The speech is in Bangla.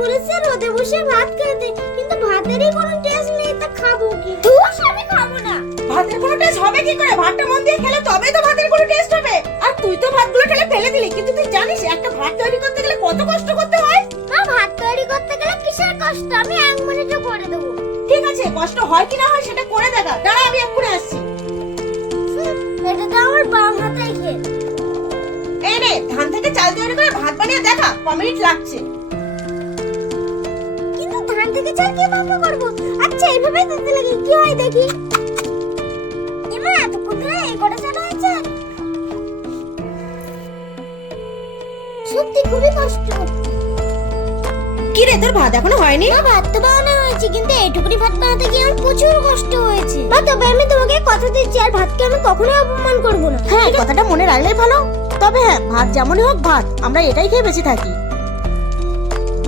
বলেছে রোদে বসে ভাত খেতে, কিন্তু ভাতেরই কোনো টেস্ট নেই, তা খাবো কি? দোষ, আমি খাবো না। ভাতের কোনো টেস্ট হবে কি করে? ভাতটা মন দিয়ে খেলে তবেই তো ভাতের কোনো টেস্ট হবে। আর তুই তো ভাতগুলো ঠেলে ফেলে দিলি, কিন্তু তুই জানিস একটা ভাত তৈরি করতে গেলে কত কষ্ট করতে হয়? মা, ভাত তৈরি করতে গেলে কিসের কষ্ট? আমি 1 মিনিটে করে দেবো। ঠিক আছে, কষ্ট হয় কি না হয় সেটা করে দেখা। দাঁড়া, আমি এক্ষুনি আসছি। এটা তো আমার বাম হাতেই খেয়ে। এই নে, ধান থেকে চাল তৈরি করে ভাত বানিয়ে দেখা ক মিনিট লাগছে। কিন্তু ধান থেকে চাল কিভাবে করবো? আচ্ছা, এইভাবে দিতে লাগে, কি হয় দেখি। এমা, এতক্ষণ ধরে এই কটা চাল হয়েছে? সত্যি খুবই কষ্ট। কি রে, তোর ভাত এখনো হয়নি? মা, ভাত তো বানানো হয়েছে, কিন্তু এইটুকুনি ভাত বানাতে গিয়ে আমার প্রচুর কষ্ট হয়েছে। মা, তবে আমি তোমাকে কথা দিচ্ছি, আর ভাতকে আমি কখনোই অপমান করবো না। হ্যাঁ, কথাটা মনে রাখলেই ভালো। তবে হ্যাঁ, ভাত যেমনই হোক ভাত, আমরা এটাই খেয়ে বেঁচে থাকি।